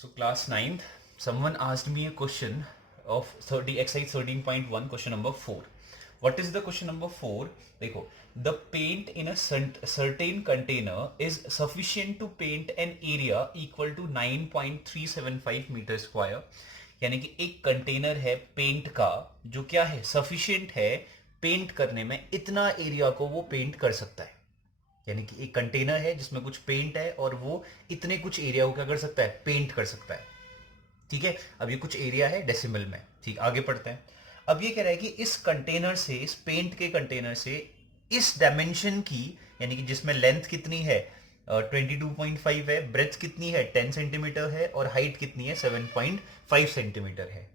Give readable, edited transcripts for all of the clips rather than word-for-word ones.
So class 9th, someone asked me a question of 30 exercise 13.1 question number 4. What is the question number 4? देखो, the paint in a certain container is sufficient to paint an area equal to 9.375 metre square. यानी कि एक container है paint का जो क्या है sufficient है पेंट करने में, इतना एरिया को वो पेंट कर सकता है. यानी कि एक कंटेनर है जिसमें कुछ पेंट है और वो इतने कुछ एरिया को क्या कर सकता है, पेंट कर सकता है. ठीक है, अब ये कुछ एरिया है डेसिमल में. ठीक, आगे पढ़ते हैं. अब ये कह रहा है कि इस कंटेनर से, इस पेंट के कंटेनर से इस डायमेंशन की, यानी कि जिसमें लेंथ कितनी है 22.5 है, ब्रेथ कितनी है 10 सेंटीमीटर है और हाइट कितनी है 7.5 सेंटीमीटर है,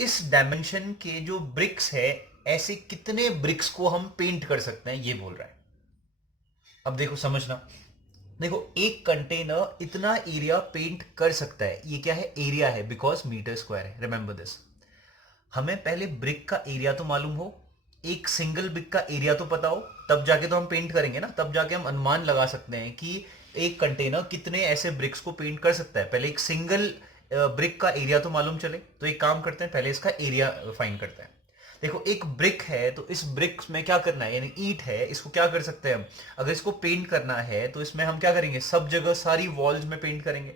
इस डायमेंशन के जो ब्रिक्स है, ऐसे कितने ब्रिक्स को हम पेंट कर सकते हैं, ये बोल रहा है. अब देखो समझना, देखो एक कंटेनर इतना एरिया पेंट कर सकता है. ये क्या है, एरिया है, बिकॉज मीटर स्क्वायर है. Remember this. हमें पहले ब्रिक का एरिया तो मालूम हो, एक सिंगल ब्रिक का एरिया तो पता हो, तब जाके तो हम पेंट करेंगे ना. तब जाके हम अनुमान लगा सकते हैं कि एक कंटेनर कितने ऐसे ब्रिक्स को पेंट कर सकता है. पहले एक सिंगल ब्रिक का एरिया तो मालूम चले. तो एक काम करते हैं, पहले इसका एरिया फाइंड करते हैं. देखो एक ब्रिक है तो इस ब्रिक में क्या करना है, यानी ईंट है, इसको क्या कर सकते हैं हम, अगर इसको पेंट करना है तो इसमें हम क्या करेंगे, सब जगह सारी वॉल्स में पेंट करेंगे.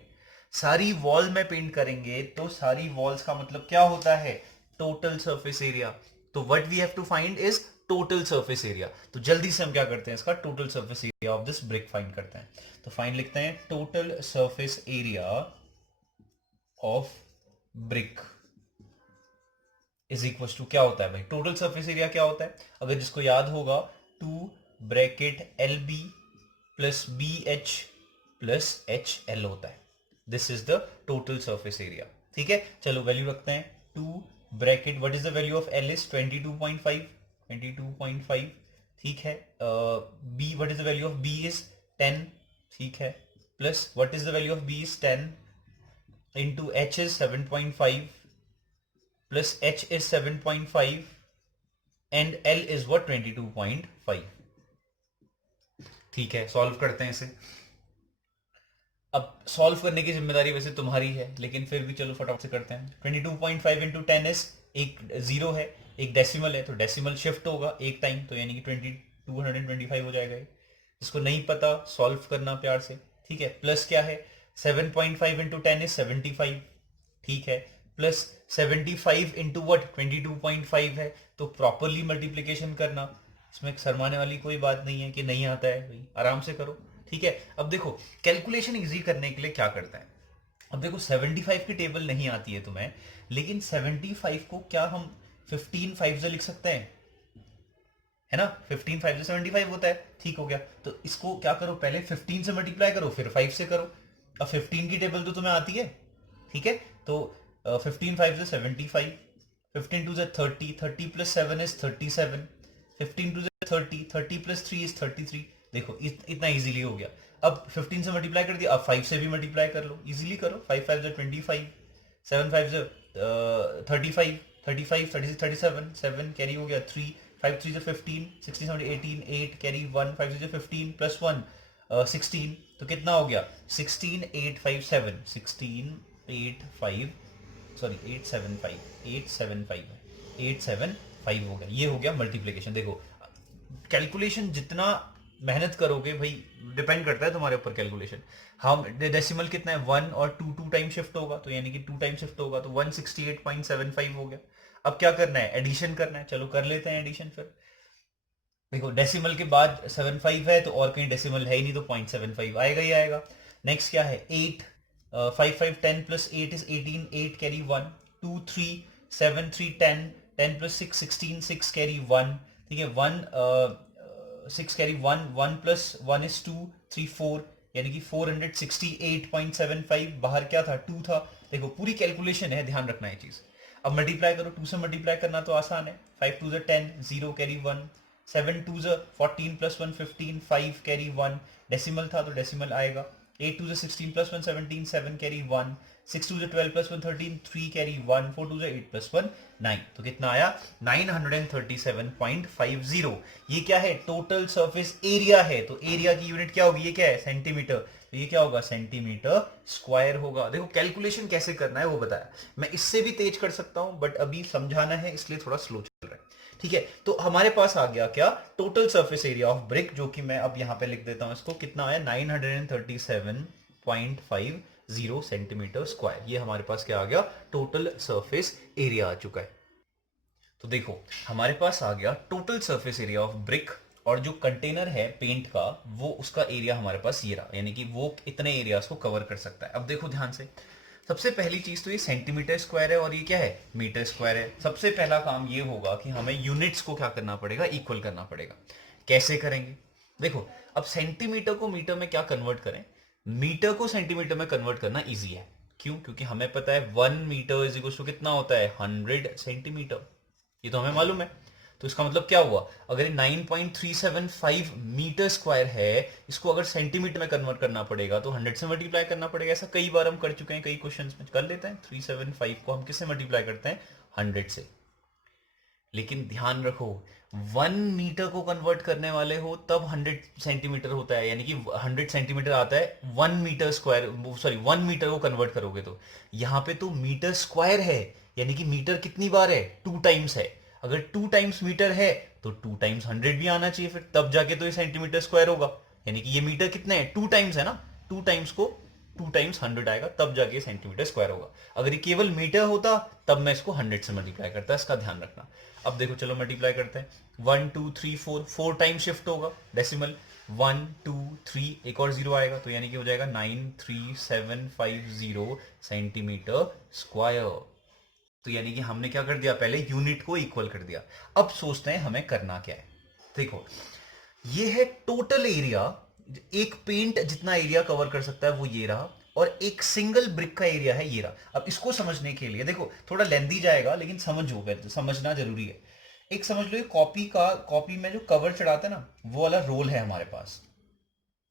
सारी वॉल में पेंट करेंगे तो सारी वॉल्स का मतलब क्या होता है, टोटल सरफेस एरिया. तो what we have to find is total surface area. तो जल्दी से हम क्या करते हैं, इसका total surface area of this brick find करते हैं. तो फाइंड लिखते हैं, total surface area of brick is equal to, क्या होता है भाई, टोटल सरफेस एरिया क्या होता है, अगर जिसको याद होगा, 2 bracket l b plus b h plus h l होता है. This is the total surface area. ठीक है, चलो वैल्यू रखते हैं. 2 bracket, what is the value of l is 22.5. 22.5. ठीक है. B, what is the value of b is 10. ठीक है, plus what is the value of b is 10 into h is 7.5 plus h is 7.5 and L is what 22.5. ठीक है, solve करते हैं इसे. अब सॉल्व करने की जिम्मेदारी वैसे तुम्हारी है, लेकिन फिर भी चलो फटाफट से करते हैं. 22.5 इंटू 10 इज, एक जीरो है, एक डेसिमल है, तो डेसिमल शिफ्ट होगा एक टाइम, तो यानी कि 225 हो जाएगा. इसको नहीं पता, सॉल्व करना प्यार से. ठीक है, प्लस क्या है, 7.5 इंटू 10 इज 75. ठीक है, प्लस 75 इंटू वट 22.5 है, तो प्रॉपरली मल्टीप्लीकेशन करना. इसमें शर्माने वाली कोई बात नहीं है कि नहीं आता है भाई, आराम से करो. ठीक है, अब देखो कैलकुलेशन इजी करने के लिए क्या करता है. अब देखो 75 की टेबल नहीं आती है तुम्हें, लेकिन 75 को क्या हम 15 5 से लिख सकते हैं, है ना. 15 5 से 75 होता है. ठीक हो गया, तो इसको क्या करो, पहले 15 से मल्टीप्लाई करो, फिर 5 से करो. अब 15 की टेबल तो तुम्हें आती है. ठीक है, तो 15 5 से 75, 15 2 से 30, 30 प्लस 7 इज 37, 15 2 से 30, 30 प्लस 3 इज 33. देखो इतना इजीली हो गया. अब 15 से मल्टीप्लाई कर दिया, अब 5 से भी मल्टीप्लाई कर लो, इजीली करो. 5 5 से 25, 7 5 से 35, 35 36 37, 7 कैरी हो गया 3, 5 3 से 15, 16 17 18, 8 कैरी 1, 5 से 15 प्लस 1 16, तो कितना हो गया 16 8 5 7, 16 8 5, सॉरी 875 है, 875 हो गया. ये हो गया मल्टीप्लीकेशन. देखो कैलकुलेशन जितना मेहनत करोगे भाई, डिपेंड करता है तुम्हारे ऊपर कैलकुलेशन. हम डेसिमल कितना है 1 और 2 2 टाइम शिफ्ट होगा, तो यानी कि 2 टाइम शिफ्ट होगा, तो 168.75 हो गया. अब क्या करना है, एडिशन करना है. चलो कर लेते हैं एडिशन फिर. देखो डेसिमल के बाद 75 है, तो और कहीं डेसिमल है ही नहीं, तो 0.75 आएगा ही आएगा. नेक्स्ट क्या है 8, 5 5 10 plus 8 is 18, 8 carry 1, 2 3 7 3 10, 10 plus 6 16, 6 carry 1. ठीक है, 1 6 कैरी 1, 1 प्लस 1 इज 2, 3 4, यानी कि 468.75. बाहर क्या था, 2 था. देखो पूरी कैलकुलेशन है, ध्यान रखना है चीज. अब मल्टीप्लाई करो, 2 से मल्टीप्लाई करना तो आसान है. 5 2 10, 0 कैरी 1, 7 2 14 प्लस 1 15, 5 कैरी 1, डेसिमल था तो डेसिमल आएगा. 8 2 16 plus 1 17, 7 carry 1, 6 2 12 plus 1 13, 3 carry 1, 4 2 8 plus 1 9। तो कितना आया 937.50। ये क्या है टोटल सरफेस एरिया है, तो एरिया की यूनिट क्या होगी, ये क्या है सेंटीमीटर, तो ये क्या होगा सेंटीमीटर स्क्वायर होगा। देखो कैलकुलेशन कैसे करना है वो बताया, मैं इससे भी तेज कर सकता हूं बट अभी समझाना है इसलिए थोड़ा स्लो चल रहा है। ठीक है, तो हमारे पास आ गया क्या total surface area of brick, जो कि मैं अब यहां पे लिख देता हूं इसको, कितना आया 937.50 सेंटीमीटर स्क्वायर। ये हमारे पास क्या आ गया टोटल सरफेस एरिया आ चुका है। तो देखो हमारे पास आ गया total surface area of brick, और जो कंटेनर है पेंट का वो उसका एरिया हमारे पास ये रहा, यानी कि वो इतने एरियाज को कवर कर सकता है। अब देखो ध्यान से, सबसे पहली चीज तो ये सेंटीमीटर स्क्वायर है और ये क्या है मीटर स्क्वायर है। सबसे पहला काम ये होगा कि हमें यूनिट्स को क्या करना पड़ेगा, इक्वल करना पड़ेगा। कैसे करेंगे, देखो अब सेंटीमीटर को मीटर में क्या कन्वर्ट करें, मीटर को सेंटीमीटर में कन्वर्ट करना इजी है। क्यों, क्योंकि हमें पता है 1 मीटर इज इक्वल टू कितना होता है 100 सेंटीमीटर, ये तो हमें मालूम है। तो इसका मतलब क्या हुआ, अगर 9.375 मीटर स्क्वायर है, इसको अगर सेंटीमीटर में कन्वर्ट करना पड़ेगा तो 100 से मल्टीप्लाई करना पड़ेगा। ऐसा कई बार हम कर चुके हैं, कई क्वेश्चंस में कर लेते हैं। 375 को हम किससे मल्टीप्लाई करते हैं 100 से। लेकिन ध्यान रखो 1 मीटर को कन्वर्ट करने वाले हो तब 100 सेंटीमीटर होता है, यानी कि 100 सेंटीमीटर आता है 1 मीटर स्क्वायर, सॉरी 1 मीटर को कन्वर्ट करोगे तो यहां पे तो मीटर स्क्वायर है, यानी कि मीटर कितनी बार है 2 टाइम्स है। अगर 2 टाइम्स मीटर है तो 2 टाइम्स 100 भी आना चाहिए फिर, तब जाके तो ये सेंटीमीटर स्क्वायर होगा। यानी कि ये मीटर कितने हैं 2 टाइम्स है ना, 2 टाइम्स को 2 टाइम्स 100 आएगा, तब जाके सेंटीमीटर स्क्वायर होगा। अगर ये केवल मीटर होता तब मैं इसको 100 से मल्टीप्लाई करता, इसका ध्यान रखना। अब देखो चलो मल्टीप्लाई करते हैं, 1 2 3 4, 4 टाइम शिफ्ट होगा डेसिमल, 1 2 3 एक और जीरो आएगा, तो यानी कि हो जाएगा 93750 सेंटीमीटर स्क्वायर। तो यानी कि हमने क्या कर दिया, पहले यूनिट को इक्वल कर दिया। अब सोचते हैं हमें करना क्या है। देखो ये है टोटल एरिया, एक पेंट जितना एरिया कवर कर सकता है वो ये रहा, और एक सिंगल ब्रिक का एरिया है ये रहा। अब इसको समझने के लिए देखो थोड़ा लेंदी जाएगा लेकिन समझना जरूरी है। एक समझ लो कॉपी में जो कवर चढ़ाते हैं ना, वो वाला रोल है हमारे पास।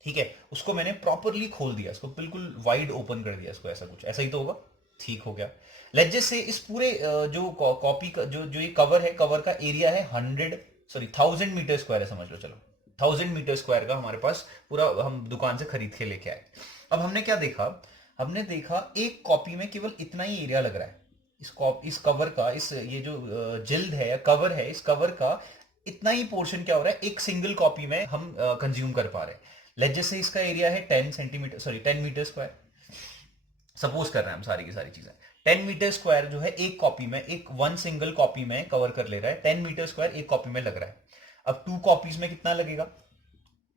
ठीक है, उसको मैंने प्रॉपरली खोल दिया, इसको बिल्कुल वाइड ओपन कर दिया इसको, ऐसा कुछ ऐसा ही तो होगा। ठीक हो गया। लेट्स से इस पूरे जो कॉपी का जो ये कवर है, कवर का एरिया है 1000 मीटर स्क्वायर है, समझ लो चलो 1000 मीटर स्क्वायर का हमारे पास पूरा हम दुकान से खरीद के लेके आए। अब हमने क्या देखा, हमने देखा एक कॉपी में केवल इतना ही एरिया लग रहा है, इस कवर का, इस ये जो जिल्द है या कवर है, इस कवर का इतना ही पोर्शन क्या हो रहा है एक सिंगल कॉपी में हम कंज्यूम कर पा रहे हैं। लेट्स से इसका एरिया है 10 centimetre, sorry 10 metre square, suppose कर रहे हैं हम सारी की सारी चीजें। 10 मीटर स्क्वायर जो है एक कॉपी में, एक वन सिंगल कॉपी में कवर कर ले रहा है, 10 मीटर स्क्वायर एक कॉपी में लग रहा है। अब 2 कॉपीज में कितना लगेगा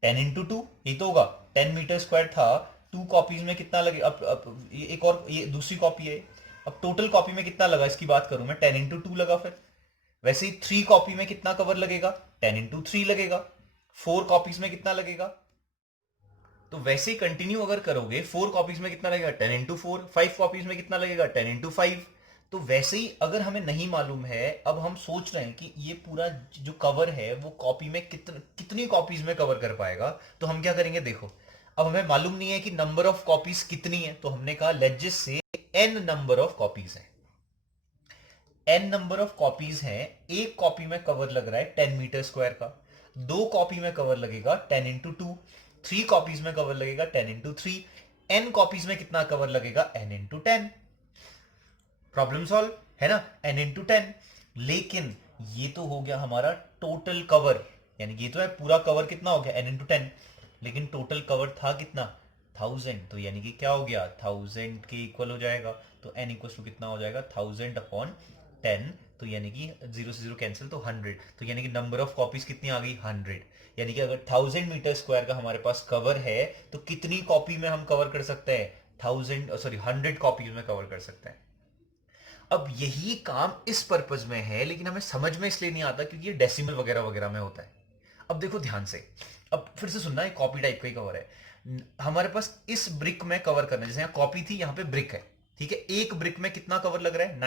10 इंटू 2, ये तो होगा 10 मीटर स्क्वायर था, 2 कॉपीज में कितना लगेगा। अब ये एक और ये दूसरी कॉपी है, अब टोटल कॉपी में कितना लगा इसकी बात करूं मैं, 10 इंटू 2 लगा। फिर वैसे ही 3 कॉपी में कितना कवर लगेगा 10 इंटू 3 लगेगा। 4 कॉपीज में कितना लगेगा, तो वैसे ही कंटिन्यू अगर करोगे 4 कॉपीज में कितना लगेगा 10 इंटू 4, 5 कॉपीज में कितना लगेगा 10 इंटू 5। तो वैसे ही अगर हमें नहीं मालूम है, अब हम सोच रहे हैं कि ये पूरा जो कवर है वो कॉपी में कितनी कॉपीज में कवर कर पाएगा, तो हम क्या करेंगे, देखो अब हमें मालूम नहीं है कि नंबर ऑफ कॉपीज कितनी है, तो हमने कहा let's say n number of copies है, n नंबर ऑफ कॉपीज है, एक कॉपी में कवर लग रहा है 10 मीटर स्क्वायर का, 2 कॉपी में कवर लगेगा 10 इंटू 2, 3 कॉपीज में कवर लगेगा 10 इंटू 3, n कॉपीज में कितना कवर लगेगा n इंटू 10। प्रॉब्लम सॉल्व है ना, n इंटू 10। लेकिन ये तो हो गया हमारा टोटल कवर, यानी ये तो है पूरा कवर कितना हो गया n इंटू 10, लेकिन टोटल कवर था कितना 1000, तो यानी कि क्या हो गया 1000 के इक्वल हो जाएगा, तो n इक्वल टू कितना हो जाएगा 1000 अपॉन 10, तो यानी कि 0 से 0 कैंसिल, तो 100, तो यानी कि नंबर ऑफ कॉपीज कितनी आ गई 100। यानी कि अगर 1000 मीटर स्क्वायर का हमारे पास कवर है तो कितनी कॉपी में हम कवर कर सकते हैं 100 कॉपीज में कवर कर सकते हैं। अब यही काम इस पर्पज में है, लेकिन हमें समझ में इसलिए नहीं आता क्योंकि ये डेसिमल वगैरह वगैरह में होता है। अब देखो ध्यान से, अब फिर से सुनना है, कॉपी टाइप का ही कवर है हमारे पास, इस ब्रिक में कवर करना है, जैसे यहाँ कॉपी थी यहाँ पे ब्रिक है, ठीक है, एक ब्रिक में कितना कवर लग रहा है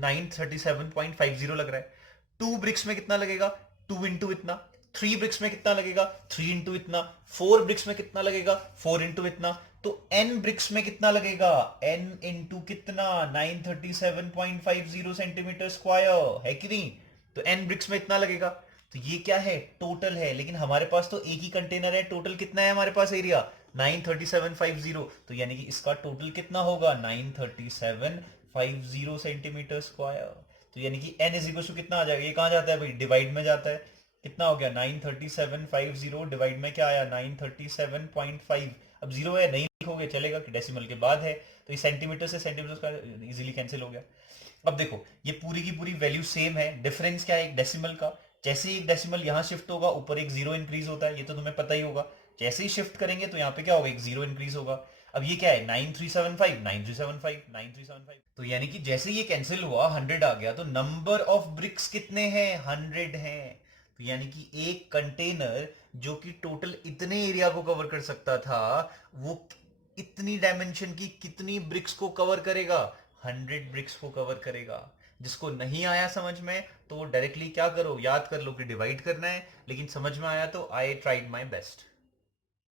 937.50 लग रहा है। 2 ब्रिक्स में कितना लगेगा 2 इंटू इतना 3 ब्रिक्स में कितना लगेगा, 3 इंटू इतना। 4 ब्रिक्स में कितना लगेगा, 4 इंटू इतना। तो n ब्रिक्स में कितना लगेगा, n इंटू कितना, 937.50 सेंटीमीटर स्क्वायर, है कि नहीं। तो n ब्रिक्स में इतना लगेगा। तो ये क्या है, टोटल है, लेकिन हमारे पास तो एक ही कंटेनर है, टोटल कितना है हमारे पास एरिया, 93750। तो यानी कि इसका टोटल कितना होगा, 93750 सेंटीमीटर स्क्वायर। तो यानी कि n इज इक्वल टू कितना आ जाएगा, ये कहां जाता है भाई, डिवाइड में जाता है। कितना हो गया, 93750 डिवाइड में क्या आया, 937.5। अब जीरो है, नहीं लिखोगे चलेगा कि डेसिमल के बाद है, तो ये सेंटीमीटर से सेंटीमीटर का इजीली कैंसिल हो गया। अब देखो ये पूरी की पूरी वैल्यू सेम है, डिफरेंस क्या है एक डेसिमल का। जैसे ही एक डेसिमल यहाँ शिफ्ट होगा, ऊपर एक जीरो इंक्रीज होता है, ये तो तुम्हें पता ही होगा। जैसे ही शिफ्ट करेंगे तो यहाँ पे क्या होगा, एक जीरो इंक्रीज होगा। अब ये क्या है, 9375 9375 9375। तो यानी कि जैसे ये कैंसिल हुआ, 100 आ गया, तो नंबर ऑफ ब्रिक्स कितने हैं, 100 हैं। तो यानी कि एक कंटेनर जो कि टोटल इतने एरिया को कवर कर सकता था, वो इतनी डायमेंशन की कितनी ब्रिक्स को कवर करेगा, 100 ब्रिक्स को कवर करेगा। जिसको नहीं आया समझ में तो डायरेक्टली क्या करो, याद कर लो कि डिवाइड करना है, लेकिन समझ में आया तो आई ट्राइड माई बेस्ट।